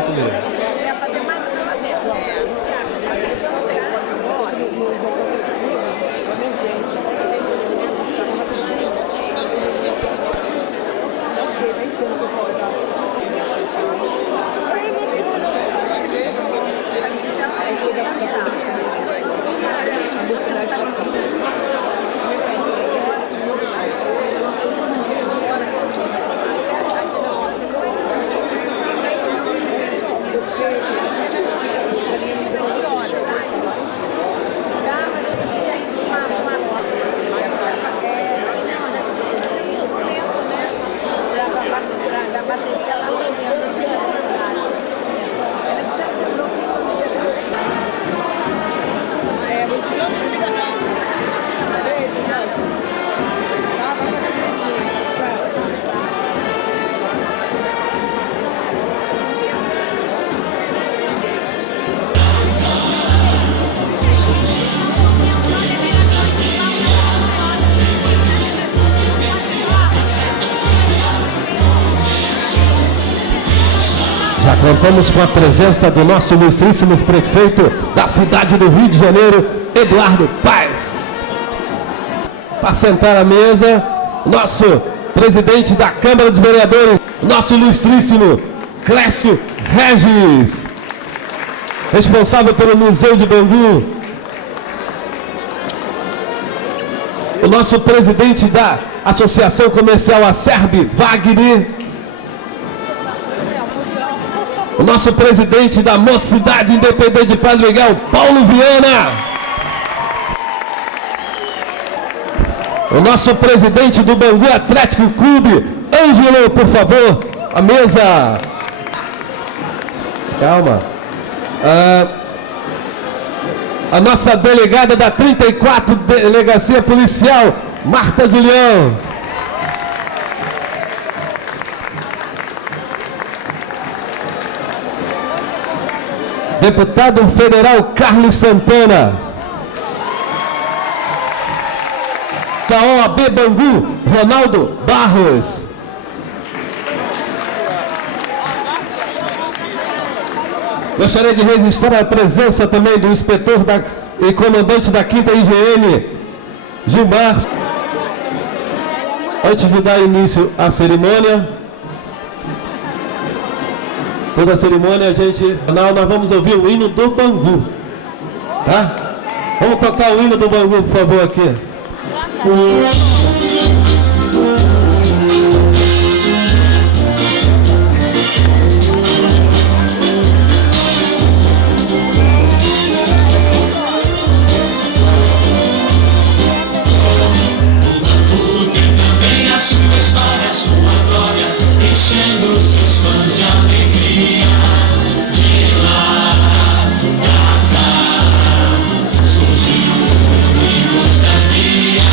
alto mesmo. Já contamos com a presença do nosso ilustríssimo prefeito da cidade do Rio de Janeiro, Eduardo Paes. Para sentar à mesa, nosso presidente da Câmara dos Vereadores, nosso ilustríssimo Clécio Regis, responsável pelo Museu de Bangu. O nosso presidente da Associação Comercial Acerbe, Wagner. O nosso presidente da Mocidade Independente de Padre Miguel, Paulo Viana. O nosso presidente do Bangu Atlético Clube, Ângelo, por favor, a mesa. Calma. A nossa delegada da 34 Delegacia Policial, Marta Julião. Deputado Federal Carlos Santana. Da OAB Bangu, Ronaldo Barros. Gostaria de registrar a presença também do inspetor e comandante da 5ª IGM, Gilmar. Antes de dar início à cerimônia, toda a cerimônia, nós vamos ouvir o hino do Bangu, tá? Vamos tocar o hino do Bangu, por favor, aqui. Enchendo seus fãs de alegria, de lá pra cá, surgiu o luz da guia.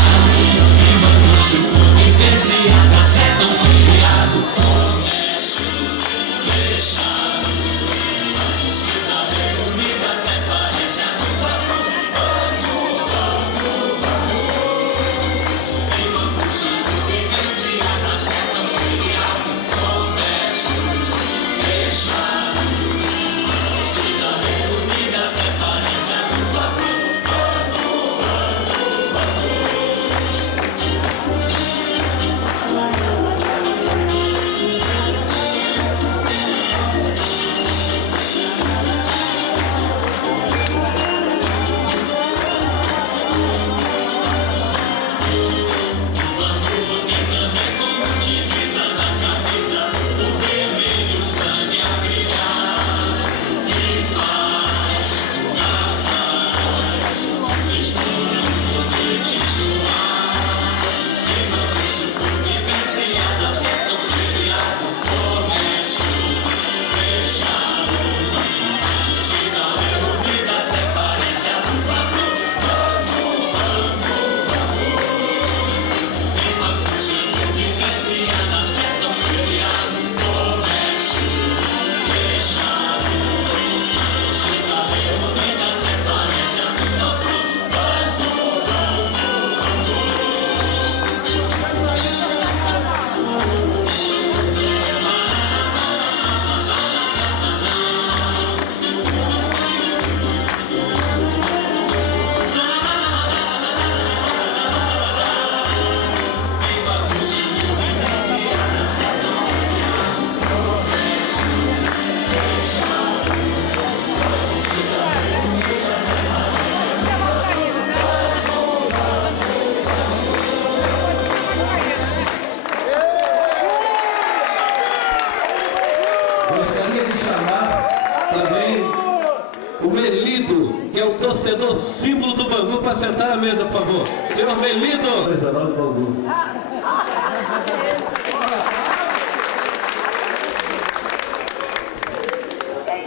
o Melido, que é o torcedor símbolo do Bangu, para sentar na mesa, por favor. Senhor Melido! Regional do Bangu.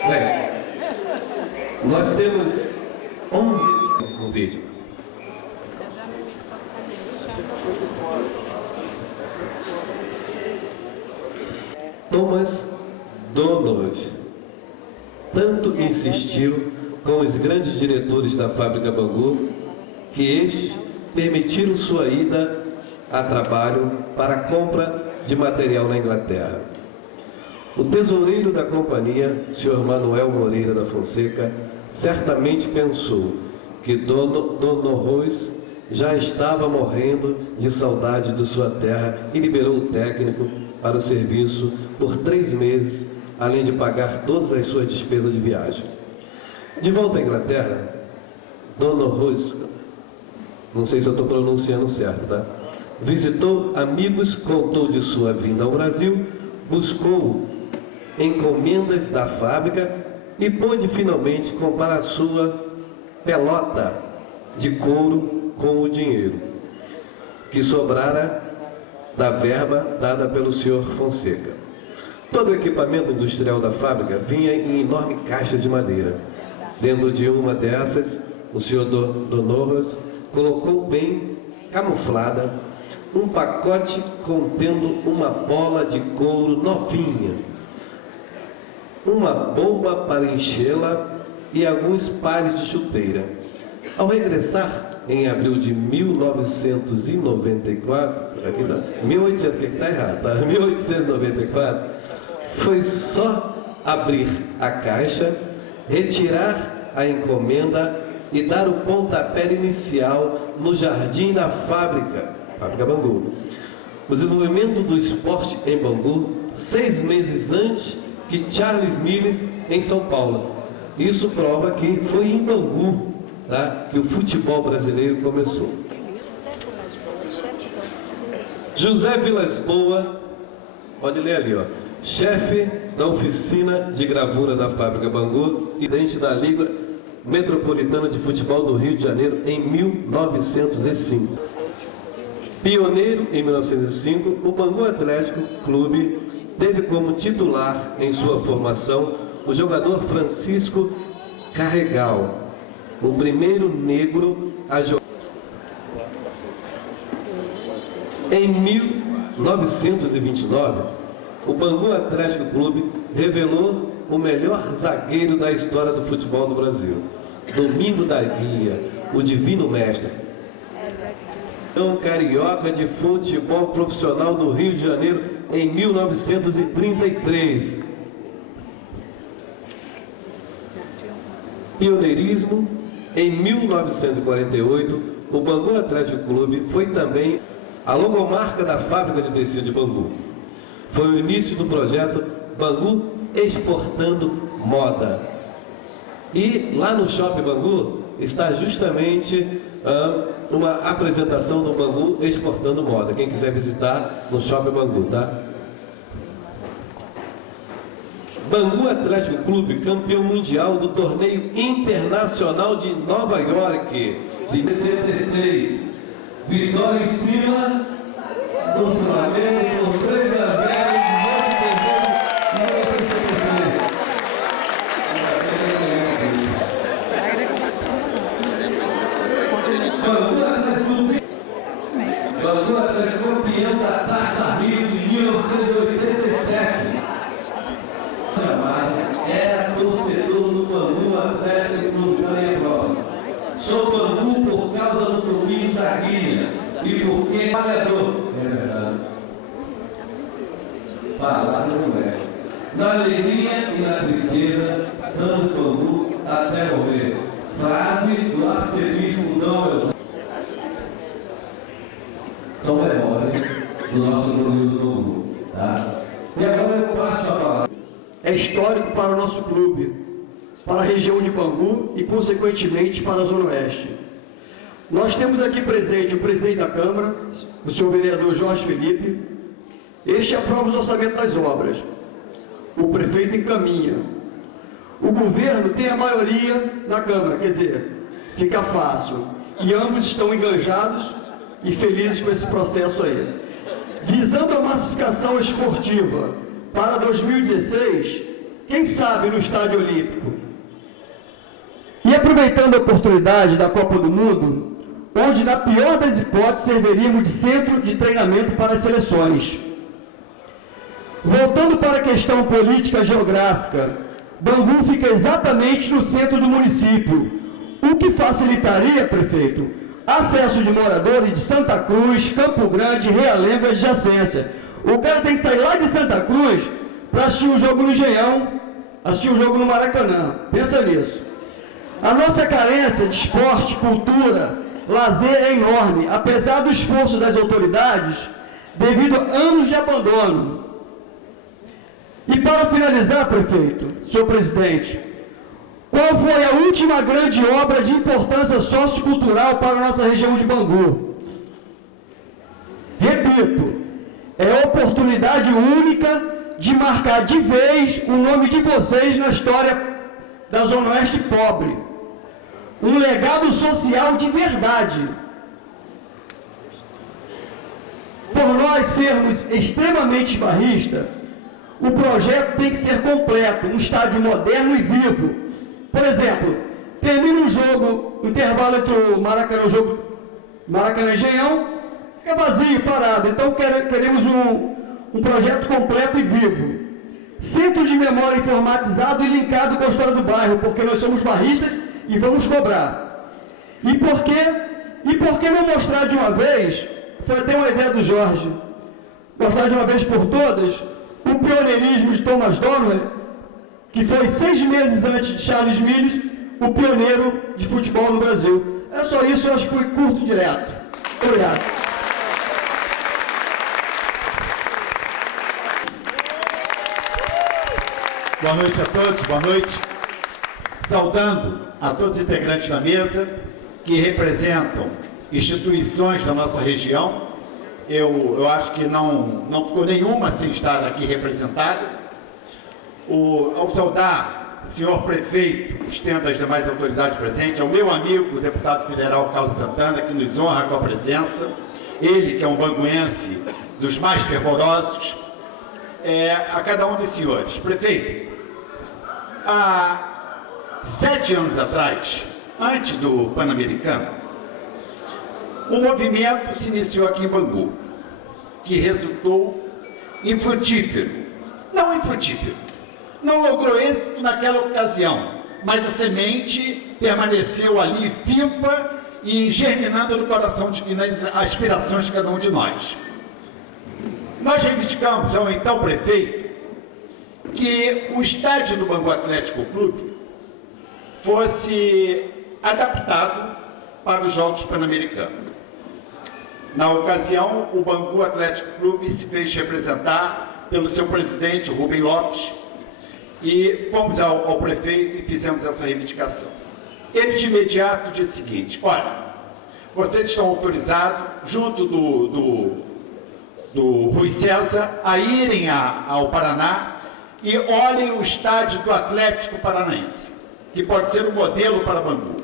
Bem, nós temos 11 no vídeo. Thomas Donohoes tanto insistiu com os grandes diretores da fábrica Bangu que estes permitiram sua ida a trabalho para a compra de material na Inglaterra. O tesoureiro da companhia, Sr. Manuel Moreira da Fonseca, certamente pensou que Donohoes já estava morrendo de saudade de sua terra e liberou o técnico para o serviço por 3 meses, além de pagar todas as suas despesas de viagem. De volta à Inglaterra, Donohoes, não sei se eu estou pronunciando certo, tá? Visitou amigos, contou de sua vinda ao Brasil, buscou encomendas da fábrica e pôde finalmente comprar a sua pelota de couro com o dinheiro que sobrara da verba dada pelo Sr. Fonseca. Todo o equipamento industrial da fábrica vinha em enorme caixa de madeira. Dentro de uma dessas, o Sr. Donohoes colocou bem camuflada um pacote contendo uma bola de couro novinha, uma bomba para enchê-la e alguns pares de chuteira. Ao regressar em abril de 1994, aqui tá, 1800, que está errado, tá? 1894, foi só abrir a caixa, retirar a encomenda e dar o pontapé inicial no jardim da fábrica Bangu. O desenvolvimento do esporte em Bangu, 6 meses antes que Charles Miller em São Paulo. Isso prova que foi em Bangu, tá, que o futebol brasileiro começou. José Vilas Boa, pode ler ali, ó, chefe da oficina de gravura da fábrica Bangu e presidente da Liga Metropolitana de Futebol do Rio de Janeiro em 1905. Pioneiro em 1905, o Bangu Atlético Clube teve como titular em sua formação o jogador Francisco Carregal, o primeiro negro a jogar. Em 1929, o Bangu Atlético Clube revelou o melhor zagueiro da história do futebol do Brasil, Domingo da Guia, o divino mestre. Carioca de futebol profissional do Rio de Janeiro em 1933. Pioneirismo, em 1948, o Bangu Atlético Clube foi também a logomarca da fábrica de tecido de Bangu. Foi o início do projeto Bangu Exportando Moda. E lá no Shopping Bangu está justamente uma apresentação do Bangu Exportando Moda. Quem quiser visitar no Shopping Bangu, tá? Bangu Atlético Clube, campeão mundial do torneio internacional de Nova York, de 66. Vitória em cima do Flamengo por 3-0 em 1986. Bangu Atlético campeão da Taça Rio de 1987. Era torcedor do Bangu Atlético Clube da Europa. Sou Bangu por causa do Domingo da Guia e porque é trabalhador. É verdade. Falar não é. Na alegria e na tristeza, Santos Bangu até morrer. Frase do arcebispo Dom. São memórias do nosso glorioso Bangu, tá? E agora eu passo a palavra. É histórico para o nosso clube, para a região de Bangu e, consequentemente, para a Zona Oeste. Nós temos aqui presente o presidente da Câmara, o senhor vereador Jorge Felipe. Este aprova os orçamentos das obras. O prefeito encaminha. o governo tem a maioria na Câmara, quer dizer, fica fácil. E ambos estão enganjados e felizes com esse processo aí. Visando a massificação esportiva para 2016, quem sabe no Estádio Olímpico? E aproveitando a oportunidade da Copa do Mundo, onde, na pior das hipóteses, serviríamos de centro de treinamento para as seleções. Voltando para a questão política geográfica, Bangu fica exatamente no centro do município, o que facilitaria, prefeito, acesso de moradores de Santa Cruz, Campo Grande, Realengo e adjacência. O cara tem que sair lá de Santa Cruz para assistir um jogo no Engenhão, assistir um jogo no Maracanã. Pensa nisso. A nossa carência de esporte, cultura, lazer é enorme, apesar do esforço das autoridades, devido a anos de abandono. E para finalizar, prefeito, senhor presidente, qual foi a última grande obra de importância sociocultural para a nossa região de Bangu? Repito, é a oportunidade única de marcar de vez o nome de vocês na história da Zona Oeste pobre. Um legado social de verdade. Por nós sermos extremamente barristas, o projeto tem que ser completo, um estádio moderno e vivo. Por exemplo, termina um jogo, intervalo entre o Maracanã, o jogo Maracanã e Engenhão, fica vazio, parado. Então queremos um projeto completo e vivo. Centro de memória informatizado e linkado com a história do bairro, porque nós somos barristas e vamos cobrar. E por que não mostrar de uma vez, foi até uma ideia do Jorge, mostrar de uma vez por todas, o pioneirismo de Thomas Donovan, que foi 6 meses antes de Charles Miller, o pioneiro de futebol no Brasil. É só isso, eu acho que foi curto, direto. Obrigado. Boa noite a todos, boa noite. Saudando a todos os integrantes da mesa que representam instituições da nossa região. Eu acho que não ficou nenhuma sem estar aqui representada. Ao saudar o senhor prefeito, estendo as demais autoridades presentes, ao meu amigo, o deputado federal Carlos Santana, que nos honra com a presença, ele que é um banguense dos mais fervorosos, a cada um dos senhores. Prefeito, há 7 anos atrás, antes do Pan-Americano, um movimento se iniciou aqui em Bangu, que resultou infrutífero. Não infrutífero, não logrou êxito naquela ocasião, mas a semente permaneceu ali viva e germinando no coração e nas aspirações de cada um de nós. Nós reivindicamos ao então prefeito que o estádio do Bangu Atlético Clube fosse adaptado para os Jogos Pan-Americanos. Na ocasião, o Bangu Atlético Clube se fez representar pelo seu presidente, Rubem Lopes, e fomos ao prefeito e fizemos essa reivindicação. Ele de imediato disse o seguinte: olha, vocês estão autorizados, junto do Rui César, a irem ao Paraná e olhem o estádio do Atlético Paranaense, que pode ser um modelo para Bangu.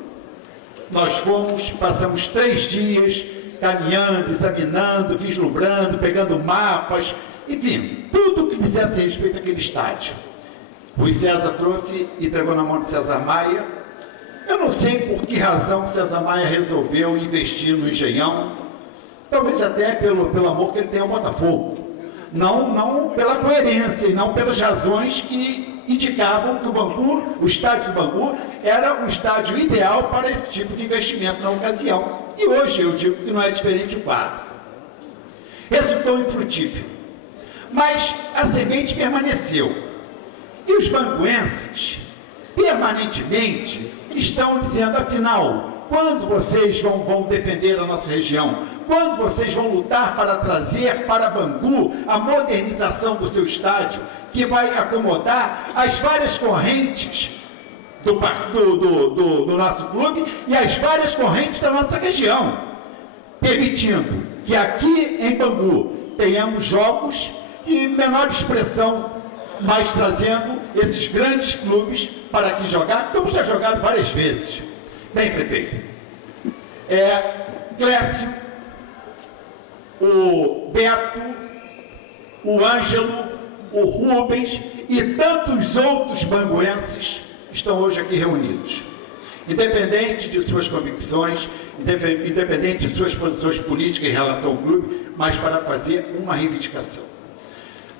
Nós fomos, passamos 3 dias caminhando, examinando, vislumbrando, pegando mapas, enfim, tudo que dissesse respeito àquele estádio. Rui César trouxe e entregou na mão de César Maia. Eu não sei por que razão César Maia resolveu investir no Engenhão, talvez até pelo amor que ele tem ao Botafogo. Não pela coerência e não pelas razões que indicavam que o estádio do Bangu era o estádio ideal para esse tipo de investimento na ocasião. E hoje eu digo que não é diferente o quadro. Resultou infrutífero. Mas a semente permaneceu. E os banguenses, permanentemente, estão dizendo, afinal, quando vocês vão defender a nossa região? Quando vocês vão lutar para trazer para Bangu a modernização do seu estádio, que vai acomodar as várias correntes do nosso clube e as várias correntes da nossa região, permitindo que aqui em Bangu tenhamos jogos de menor expressão, mas trazendo esses grandes clubes para aqui jogar, como já jogaram várias vezes. Bem, prefeito, Clécio, o Beto, o Ângelo, o Rubens e tantos outros banguenses estão hoje aqui reunidos. Independente de suas convicções, independente de suas posições políticas em relação ao clube, mas para fazer uma reivindicação.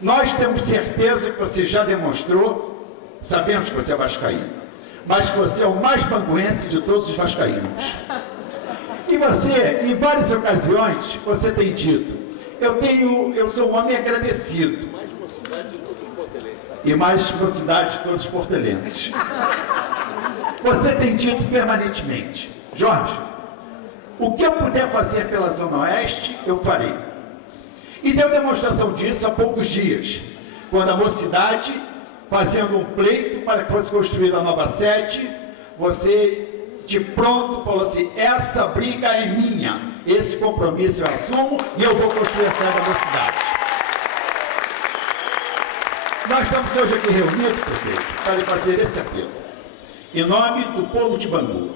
Nós temos certeza que você já demonstrou, sabemos que você é vascaíno, mas que você é o mais banguense de todos os vascaínos. E você, em várias ocasiões, você tem dito, eu sou um homem agradecido. E mais mocidade de todos os portelenses. Você tem dito permanentemente, Jorge, o que eu puder fazer pela Zona Oeste, eu farei. E deu demonstração disso há poucos dias, quando a mocidade, fazendo um pleito para que fosse construída a nova sede, você de pronto falou assim, essa briga é minha, esse compromisso eu assumo e eu vou construir a sede da mocidade. Nós estamos hoje aqui reunidos, prefeito, para lhe fazer esse apelo. Em nome do povo de Bangu,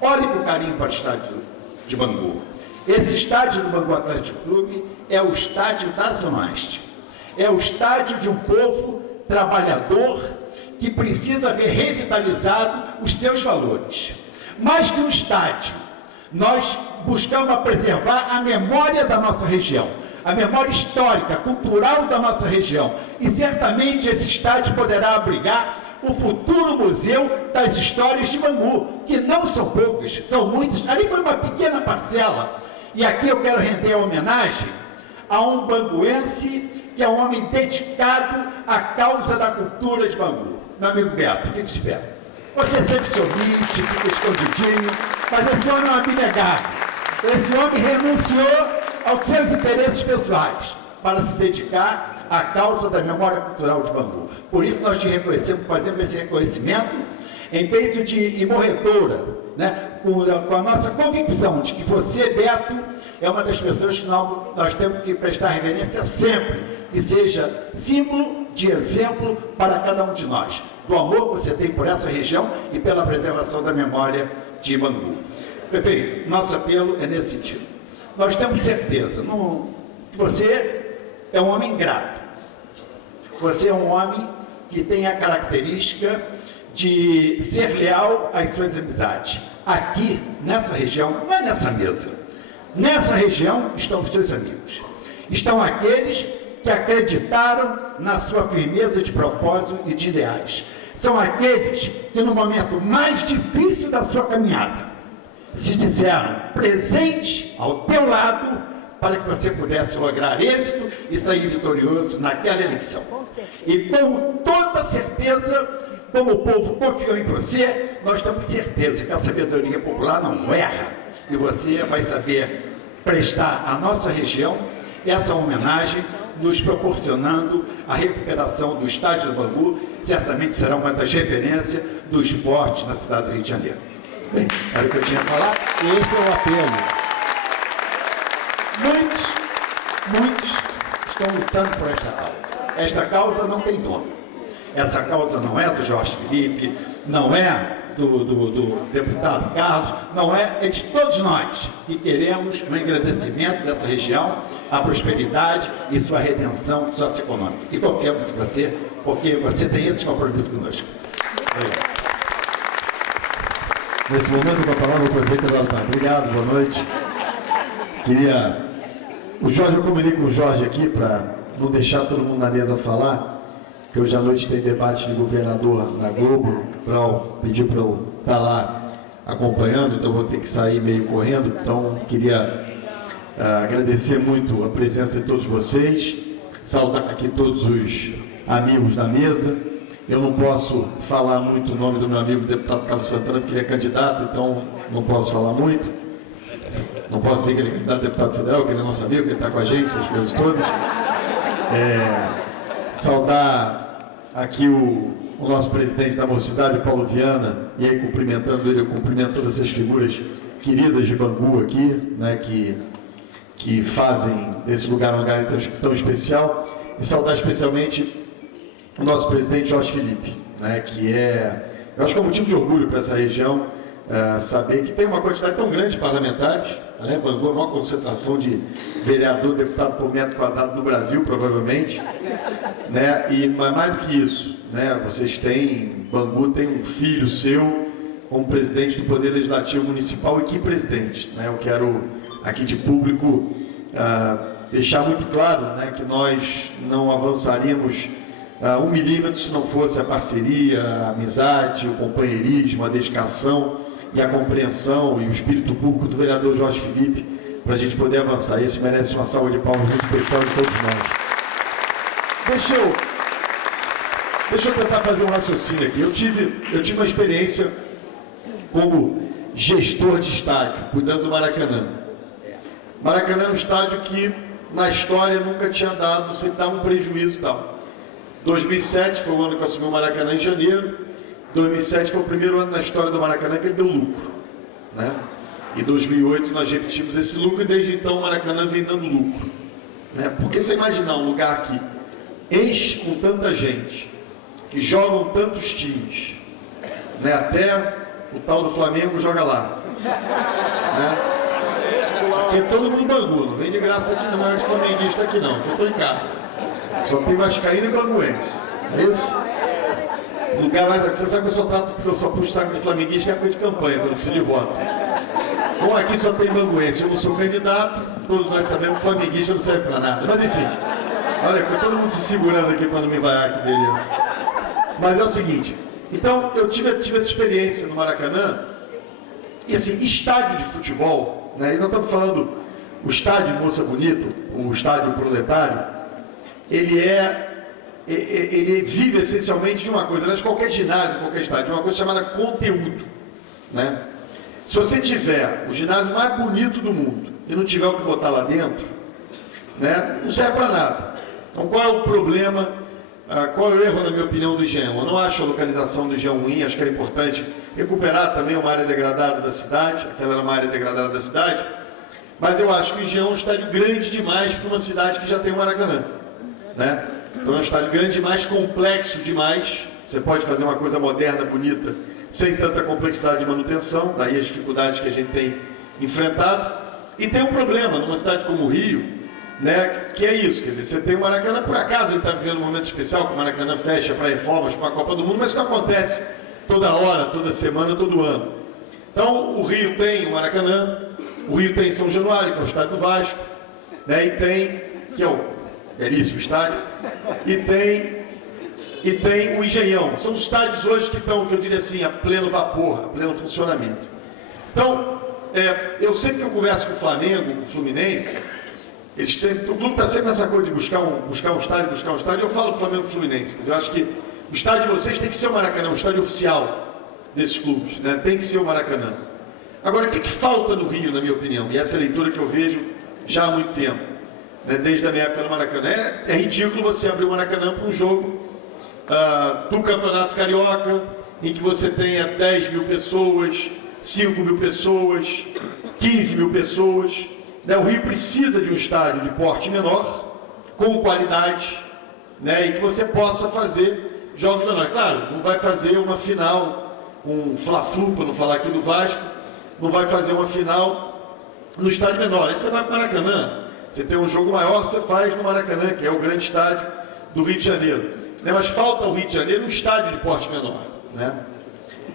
olhe com carinho para o estádio de Bangu. Esse estádio do Bangu Atlético Clube é o estádio da Zona Oeste. É o estádio de um povo trabalhador que precisa ver revitalizado os seus valores. Mais que um estádio, nós buscamos preservar a memória da nossa região, a memória histórica, cultural da nossa região. E certamente esse estádio poderá abrigar o futuro museu das histórias de Bangu, que não são poucos, são muitos. Ali foi uma pequena parcela. E aqui eu quero render a homenagem a um banguense que é um homem dedicado à causa da cultura de Bangu. Meu amigo Beto, fique de pé. Você sempre se omite, fica escondidinho, mas esse homem é um abnegado. Esse homem renunciou aos seus interesses pessoais para se dedicar à causa da memória cultural de Bangu. Por isso nós te reconhecemos, fazemos esse reconhecimento em peito de imorredora, né? com a nossa convicção de que você, Beto, é uma das pessoas que nós temos que prestar reverência sempre, que seja símbolo de exemplo para cada um de nós, do amor que você tem por essa região e pela preservação da memória de Bangu. Prefeito, nosso apelo é nesse sentido. Nós temos certeza que você é um homem grato. Você é um homem que tem a característica de ser leal às suas amizades. Aqui, nessa região, não é nessa mesa. Nessa região estão os seus amigos. Estão aqueles que acreditaram na sua firmeza de propósito e de ideais. São aqueles que no momento mais difícil da sua caminhada se disseram presente ao teu lado para que você pudesse lograr êxito e sair vitorioso naquela eleição. E com toda certeza, como o povo confiou em você, nós temos certeza que a sabedoria popular não erra e você vai saber prestar à nossa região essa homenagem, nos proporcionando a recuperação do estádio do Bangu, certamente será uma das referências do esporte na cidade do Rio de Janeiro. Bem, era o que eu tinha a falar, e esse é o apelo. Muitos estão lutando por esta causa. Esta causa não tem dono. Essa causa não é do Jorge Felipe, não é do deputado Carlos, não é de todos nós que queremos um engrandecimento dessa região, a prosperidade e sua redenção socioeconômica. E confiamos em você, porque você tem esse compromisso conosco. Obrigado. Nesse momento, com a palavra, o prefeito Eduardo Paes. Obrigado, boa noite. Eu combinei com o Jorge aqui, para não deixar todo mundo na mesa falar, que hoje à noite tem debate de governador na Globo, pediu para eu estar lá acompanhando, então vou ter que sair meio correndo. Então, queria agradecer muito a presença de todos vocês, saudar aqui todos os amigos da mesa. Eu não posso falar muito o nome do meu amigo deputado Carlos Santana, porque ele é candidato, então não posso falar muito. Não posso dizer que ele é candidato a deputado federal, que ele é nosso amigo, que ele está com a gente, essas coisas todas. Saudar aqui o nosso presidente da Mocidade, Paulo Viana, e aí cumprimentando ele, eu cumprimento todas essas figuras queridas de Bangu aqui, né, que fazem desse lugar um lugar tão especial, e saudar especialmente o nosso presidente Jorge Felipe, né, que eu acho que é um motivo de orgulho para essa região, saber que tem uma quantidade tão grande de parlamentares, né? Bangu é a maior concentração de vereador, deputado por metro quadrado do Brasil, provavelmente, né? E mais do que isso, né? Bangu tem um filho seu como presidente do Poder Legislativo Municipal e que presidente, né? Eu quero aqui de público deixar muito claro, né, que nós não avançaríamos 1 milímetro se não fosse a parceria, a amizade, o companheirismo, a dedicação e a compreensão e o espírito público do vereador Jorge Felipe para a gente poder avançar. Esse merece uma salva de palmas muito especial de todos nós. Deixa eu tentar fazer um raciocínio aqui. Eu tive uma experiência como gestor de estádio, cuidando do Maracanã. Maracanã é um estádio que na história nunca tinha dado, sempre dava um prejuízo e tal. 2007 foi o ano que eu assumi o Maracanã em janeiro. 2007 foi o primeiro ano na história do Maracanã que ele deu lucro, né? Em 2008 nós repetimos esse lucro e desde então o Maracanã vem dando lucro, né? Porque você imaginar um lugar que enche com tanta gente, que jogam tantos times, né? Até o tal do Flamengo joga lá, né? Porque é todo mundo Bangu, não vem de graça aqui não, é de flamenguista aqui não, eu estou em casa. Só tem vascaíno e banguense, é isso? Lugar mais, você sabe que eu só puxo saco de flamenguista, que é coisa de campanha, quando eu preciso de voto. Bom, aqui só tem banguense, eu não sou candidato, todos nós sabemos que flamenguista não serve para nada. Mas enfim, olha, todo mundo se segurando aqui para não me vaiar, que beleza. Mas é o seguinte, então eu tive essa experiência no Maracanã, e assim, estádio de futebol, né, e nós estamos falando, o estádio Moça Bonito, o estádio Proletário, ele vive essencialmente de uma coisa, aliás, qualquer ginásio, qualquer estádio, de uma coisa chamada conteúdo, né? Se você tiver o ginásio mais bonito do mundo e não tiver o que botar lá dentro, né, não serve para nada. Então, qual é o problema, qual é o erro, na minha opinião, do Engenhão? Eu não acho a localização do Engenhão ruim, acho que era importante recuperar também uma área degradada da cidade, aquela era uma área degradada da cidade, mas eu acho que o Engenhão é um estádio grande demais para uma cidade que já tem o Maracanã, né? Então é um estádio grande demais, complexo demais. Você pode fazer uma coisa moderna, bonita, sem tanta complexidade de manutenção, daí as dificuldades que a gente tem enfrentado. E tem um problema numa cidade como o Rio, né, que é isso, quer dizer, você tem o Maracanã, por acaso ele está vivendo um momento especial, que o Maracanã fecha para reformas, para a Copa do Mundo, mas isso não acontece toda hora, toda semana, todo ano. Então o Rio tem o Maracanã, o Rio tem São Januário, que é o estádio do Vasco, né, e tem, que é o belíssimo estádio, e tem o Engenhão. São os estádios hoje que estão, que eu diria assim, a pleno vapor, a pleno funcionamento. Então, eu sempre que eu converso com o Flamengo, com o Fluminense, o clube está sempre nessa coisa de buscar um estádio, eu falo do Flamengo e do Fluminense, eu acho que o estádio de vocês tem que ser o Maracanã, o estádio oficial desses clubes, né? Tem que ser o Maracanã. Agora, o que falta no Rio, na minha opinião, e essa é a leitura que eu vejo já há muito tempo, desde a minha época no Maracanã, é ridículo você abrir o Maracanã para um jogo do Campeonato Carioca, em que você tenha 10 mil pessoas, 5 mil pessoas, 15 mil pessoas. O Rio precisa de um estádio de porte menor, com qualidade, né, e que você possa fazer jogos menores. Claro, não vai fazer uma final, um Fla-Flu, para não falar aqui do Vasco, não vai fazer uma final no estádio menor. Aí você vai para o Maracanã, você tem um jogo maior, você faz no Maracanã, que é o grande estádio do Rio de Janeiro. Né? Mas falta ao Rio de Janeiro um estádio de porte menor. Né?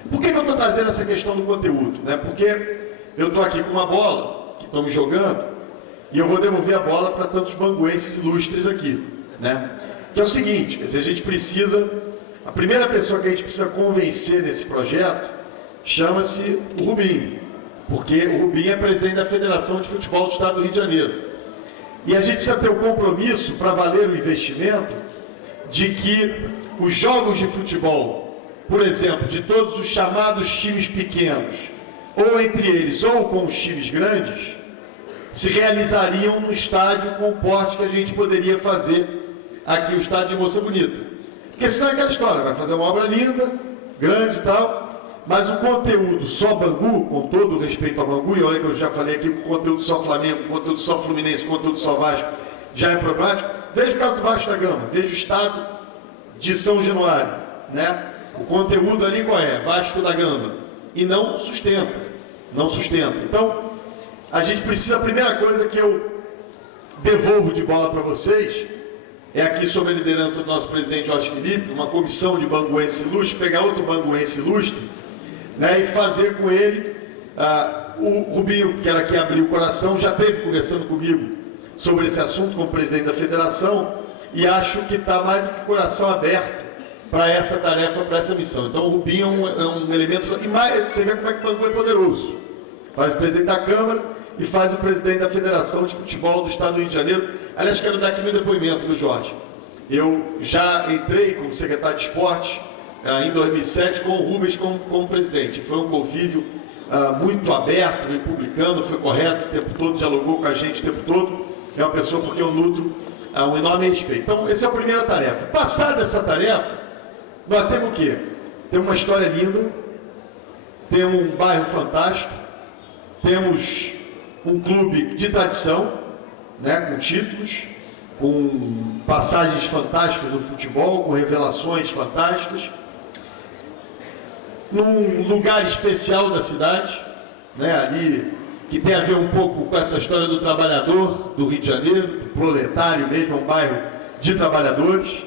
Por que eu estou trazendo essa questão do conteúdo? Né? Porque eu estou aqui com uma bola, que estão me jogando, e eu vou devolver a bola para tantos banguenses ilustres aqui. Né? Que é o seguinte, quer dizer, a gente precisa, a primeira pessoa que a gente precisa convencer nesse projeto, chama-se o Rubinho, porque o Rubinho é presidente da Federação de Futebol do Estado do Rio de Janeiro. E a gente precisa ter o compromisso, para valer o investimento, de que os jogos de futebol, por exemplo, de todos os chamados times pequenos, ou entre eles, ou com os times grandes, se realizariam no estádio com o porte que a gente poderia fazer aqui, o estádio de Moça Bonita. Porque senão é aquela história, vai fazer uma obra linda, grande e tal, mas o conteúdo só Bangu, com todo o respeito a Bangu, e olha que eu já falei aqui que o conteúdo só Flamengo, o conteúdo só Fluminense, o conteúdo só Vasco, já é problemático. Veja o caso do Vasco da Gama, veja o estado de São Januário, né? O conteúdo ali qual é? Vasco da Gama. E não sustenta. Não sustenta. Então, a gente precisa, a primeira coisa que eu devolvo de bola para vocês, é aqui sob a liderança do nosso presidente Jorge Felipe, uma comissão de banguense ilustre, pegar outro banguense ilustre, né, e fazer com ele, o Rubinho, que era quem abriu o coração, já esteve conversando comigo sobre esse assunto como presidente da federação, e acho que está mais do que coração aberto para essa tarefa, para essa missão. Então o Rubinho é um elemento, e mais, você vê como é que o Bangu é poderoso. Faz o presidente da Câmara e faz o presidente da Federação de Futebol do Estado do Rio de Janeiro. Aliás, quero dar aqui meu depoimento, viu, Jorge? Eu já entrei como secretário de esporte em 2007 com o Rubens como presidente. Foi um convívio muito aberto, republicano, foi correto o tempo todo, dialogou com a gente o tempo todo. É uma pessoa porque eu nutro um enorme respeito. Então, essa é a primeira tarefa. Passada essa tarefa, nós temos o quê? Temos uma história linda, temos um bairro fantástico, temos um clube de tradição, né, com títulos, com passagens fantásticas do futebol, com revelações fantásticas, num lugar especial da cidade, né, ali, que tem a ver um pouco com essa história do trabalhador do Rio de Janeiro, do proletário mesmo, é um bairro de trabalhadores,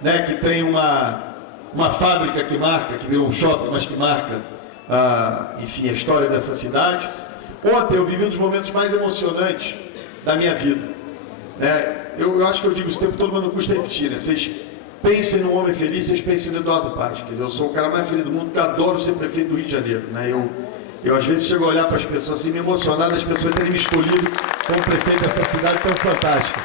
né, que tem uma fábrica que marca, que virou um shopping, mas que marca, enfim, a história dessa cidade. Ontem eu vivi um dos momentos mais emocionantes da minha vida. Eu acho que eu digo isso o tempo todo, mas não custa repetir, né? Vocês pensem num homem feliz, vocês pensem no Eduardo Paz. Quer dizer, eu sou o cara mais feliz do mundo, porque eu adoro ser prefeito do Rio de Janeiro, né? Eu às vezes chego a olhar para as pessoas assim, me emocionar das pessoas terem me escolhido como prefeito dessa cidade tão fantástica.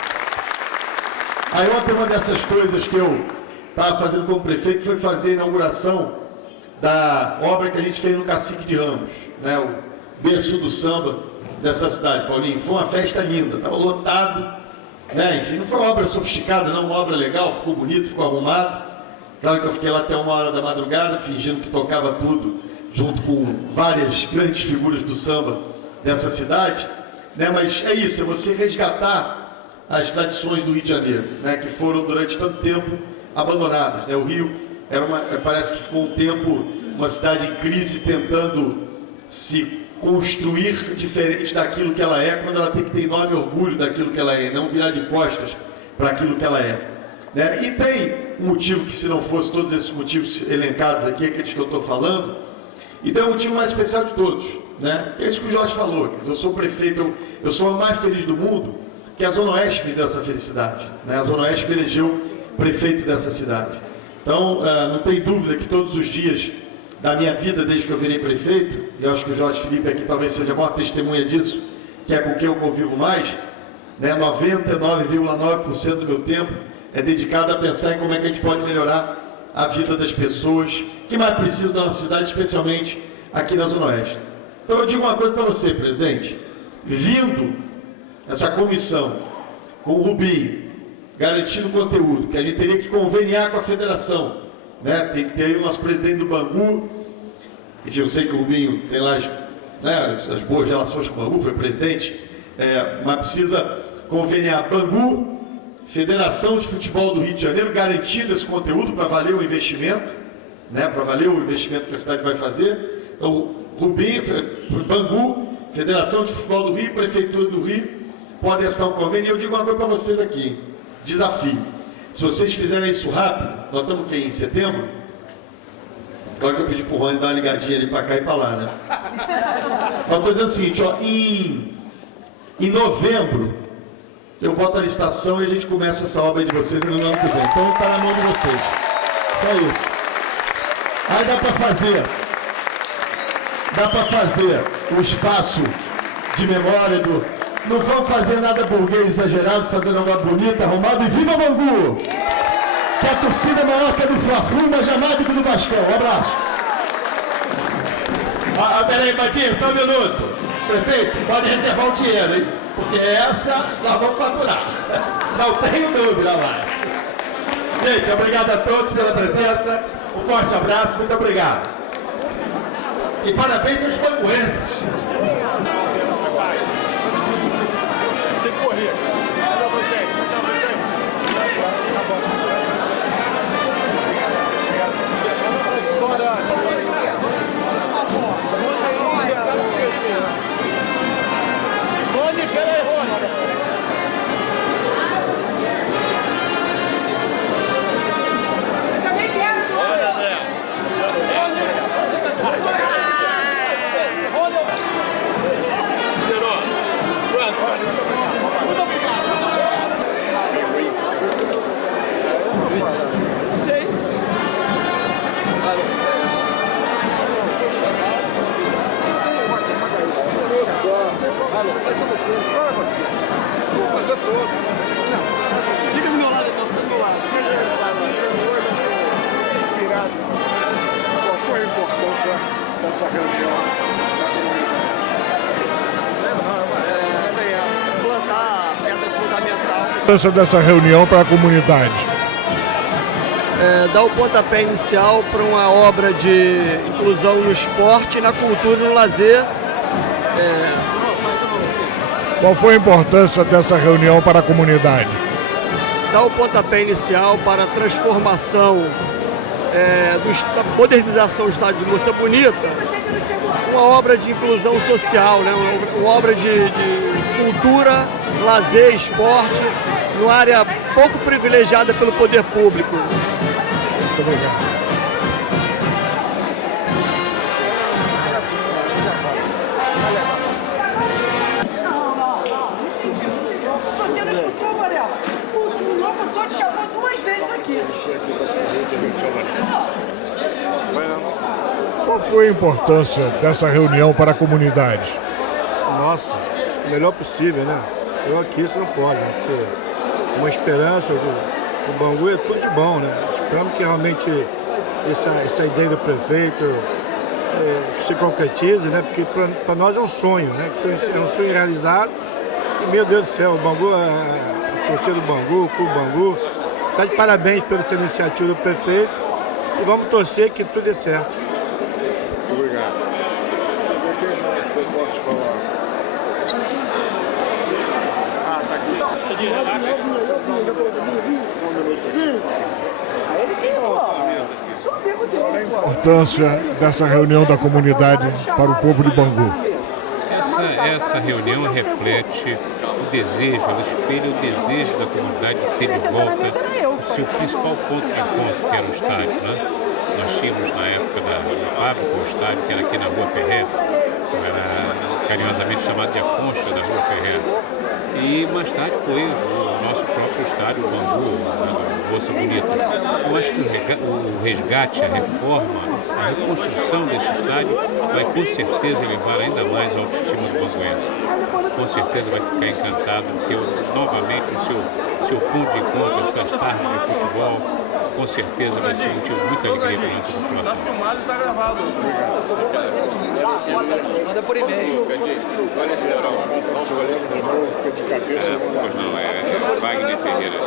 Aí ontem uma dessas coisas que eu estava fazendo como prefeito foi fazer a inauguração da obra que a gente fez no Cacique de Ramos, né? O berço do samba dessa cidade, Paulinho. Foi uma festa linda, estava lotado, né? Enfim, não foi uma obra sofisticada, não, uma obra legal, ficou bonito, ficou arrumado. Claro que eu fiquei lá até 1h da madrugada, fingindo que tocava tudo, junto com várias grandes figuras do samba dessa cidade, né? Mas é isso, é você resgatar as tradições do Rio de Janeiro, né? Que foram durante tanto tempo abandonadas, né? O Rio parece que ficou um tempo uma cidade em crise, tentando se construir diferente daquilo que ela é, quando ela tem que ter enorme orgulho daquilo que ela é, não virar de costas para aquilo que ela é, né? E tem um motivo que, se não fosse todos esses motivos elencados aqui, aqueles que eu estou falando, e tem um motivo mais especial de todos, né? É isso que o Jorge falou, eu sou prefeito, eu sou o mais feliz do mundo, que a Zona Oeste me deu essa felicidade, né? A Zona Oeste me elegeu prefeito dessa cidade. Então, não tem dúvida que todos os dias da minha vida, desde que eu virei prefeito, e eu acho que o Jorge Felipe aqui talvez seja a maior testemunha disso, que é com quem eu convivo mais, né? 99,9% do meu tempo é dedicado a pensar em como é que a gente pode melhorar a vida das pessoas que mais precisam da nossa cidade, especialmente aqui na Zona Oeste. Então eu digo uma coisa para você, presidente, vindo essa comissão com o Rubinho, garantindo o conteúdo, que a gente teria que conveniar com a federação, né? Tem que ter aí o nosso presidente do Bangu, enfim, eu sei que o Rubinho tem lá as boas relações com o Bangu, foi presidente, mas precisa conveniar Bangu, Federação de Futebol do Rio de Janeiro, garantindo esse conteúdo para valer o investimento, né? Para valer o investimento que a cidade vai fazer. Então, Rubinho, Bangu, Federação de Futebol do Rio, Prefeitura do Rio, podem assinar um convênio. E eu digo uma coisa para vocês aqui, desafio. Se vocês fizerem isso rápido, nós estamos aqui em setembro, claro que eu pedi para o Rony dar uma ligadinha ali para cá e para lá, né? Mas estou dizendo o seguinte, ó, em novembro, eu boto a licitação e a gente começa essa obra de vocês no ano que vem. Então está na mão de vocês. Só isso. Aí dá para fazer o espaço de memória do... Não vamos fazer nada burguês exagerado, fazer um negócio bonito, arrumado, e viva Bangu! Que a torcida é maior que a do Fla-Flu, mas jamais do que do Vascão. Um abraço. Peraí, Batinho, só um minuto. Prefeito, pode reservar o dinheiro, hein? Porque essa nós vamos faturar. Não tenho dúvida, vai. Gente, obrigado a todos pela presença. Um forte abraço, muito obrigado. E parabéns aos banguenses. Fica do meu lado, então, fica do meu lado. Qual foi a importância dessa reunião da comunidade? Plantar a pedra fundamental. A importância dessa reunião para a comunidade? Dar o pontapé inicial para uma obra de inclusão no esporte, na cultura e no lazer. Qual foi a importância dessa reunião para a comunidade? Dar o pontapé inicial para a transformação, da modernização do estádio de Moça Bonita, uma obra de inclusão social, né? Uma obra de cultura, lazer, esporte, numa área pouco privilegiada pelo poder público. Muito obrigado. Você não escutou, Varela? O locutor te chamou 2 vezes aqui. Qual foi a importância dessa reunião para a comunidade? Nossa, o melhor possível, né? Eu aqui isso não pode, né? Porque uma esperança do Bangu é tudo de bom, né? Esperamos que realmente essa ideia do prefeito que se concretize, né? Porque para nós é um sonho, né? É um sonho realizado. E, meu Deus do céu, o Bangu, a torcida do Bangu, o Clube Bangu, está de parabéns pela essa iniciativa do prefeito e vamos torcer que tudo dê certo. Obrigado. O que mais eu posso falar? Tá aqui. Qual a importância dessa reunião da comunidade para o povo de Bangu? Essa reunião reflete o desejo, ela espelha o desejo da comunidade de ter de volta o seu principal ponto de encontro, que era o estádio, né? Nós tínhamos na época da fábrica o estádio, que era aqui na Rua Ferrer, era carinhosamente chamado de a Concha da Rua Ferrer. E mais tarde foi o nosso próprio estádio, o Bangu, Moça Bonita. Eu acho que o resgate, a reforma, a reconstrução desse estádio vai com certeza levar ainda mais a autoestima do banguense. Com certeza vai ficar encantado de ter novamente o seu ponto de encontro, as suas tardes de futebol. Com certeza vai ser muita alegria para a nossa população. Está filmado e está gravado. Manda por e-mail. Pois não, é Wagner Ferreira.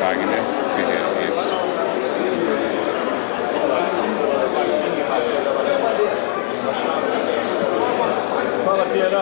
Wagner Ferreira, isso. Fala, Pierre.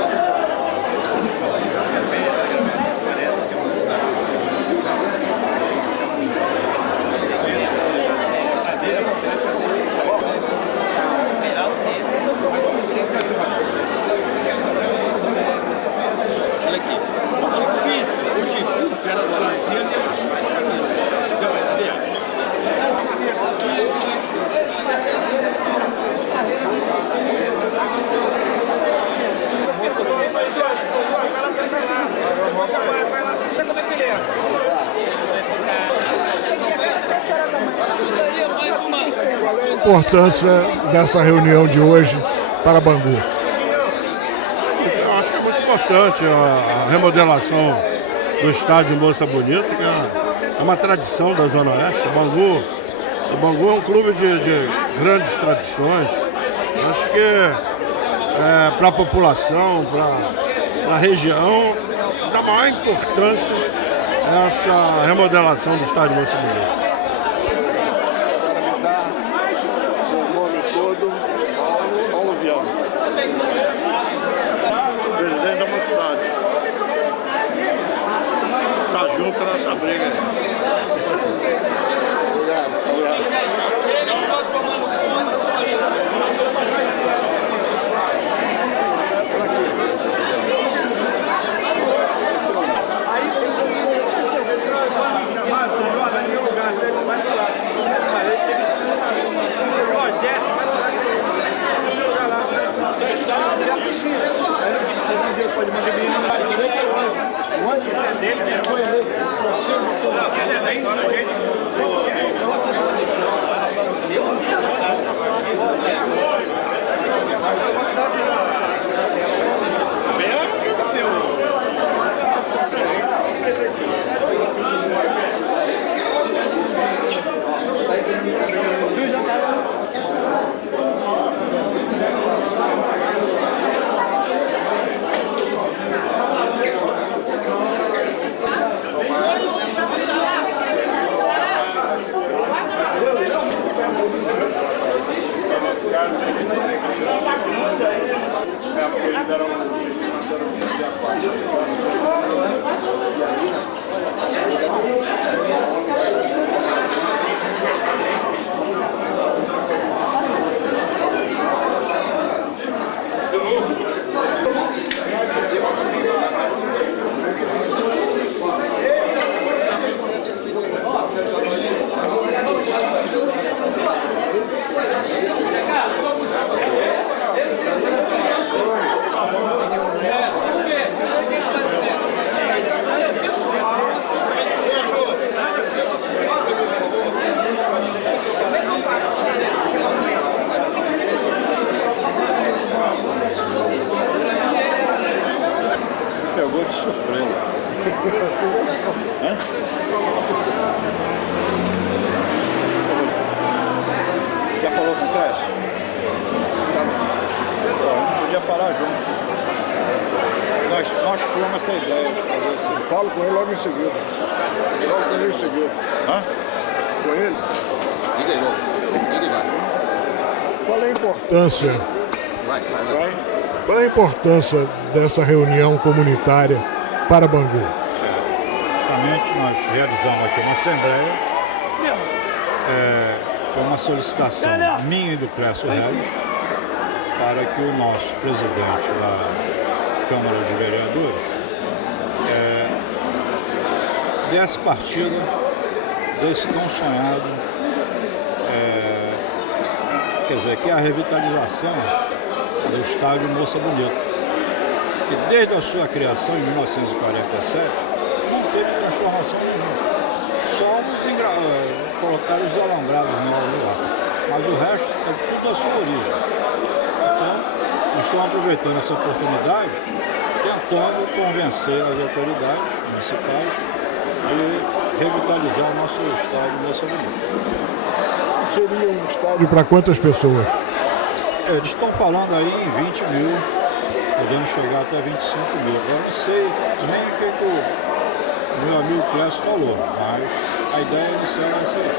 A importância dessa reunião de hoje para Bangu? Eu acho que é muito importante a remodelação do estádio Moça Bonita, que é uma tradição da Zona Oeste. O Bangu é um clube de grandes tradições. Eu acho que para a população, para a região, da maior importância essa remodelação do estádio Moça Bonita. Presidente da uma cidade. Tá junto nessa briga. trabalhar junto. Nós tivemos essa ideia. Falo com ele logo em seguida. Hã? Com ele? Qual é a importância? Qual é a importância dessa reunião comunitária para Bangu? Praticamente nós realizamos aqui uma assembleia, com uma solicitação minha e do Clécio Reis, para que o nosso presidente da Câmara de Vereadores desse partida desse tão sonhado, quer dizer, que é a revitalização do estádio Moça Bonita, que desde a sua criação em 1947 não teve transformação nenhuma, só colocaram os alambrados novos lá, mas o resto é tudo a sua origem. Então, nós estamos aproveitando essa oportunidade, tentando convencer as autoridades municipais de revitalizar o nosso estádio Moça Bonita. Seria um estádio para quantas pessoas? Eles estão falando aí em 20 mil, podendo chegar até 25 mil. Eu não sei nem o que o meu amigo Clécio falou, mas a ideia inicial é essa aí.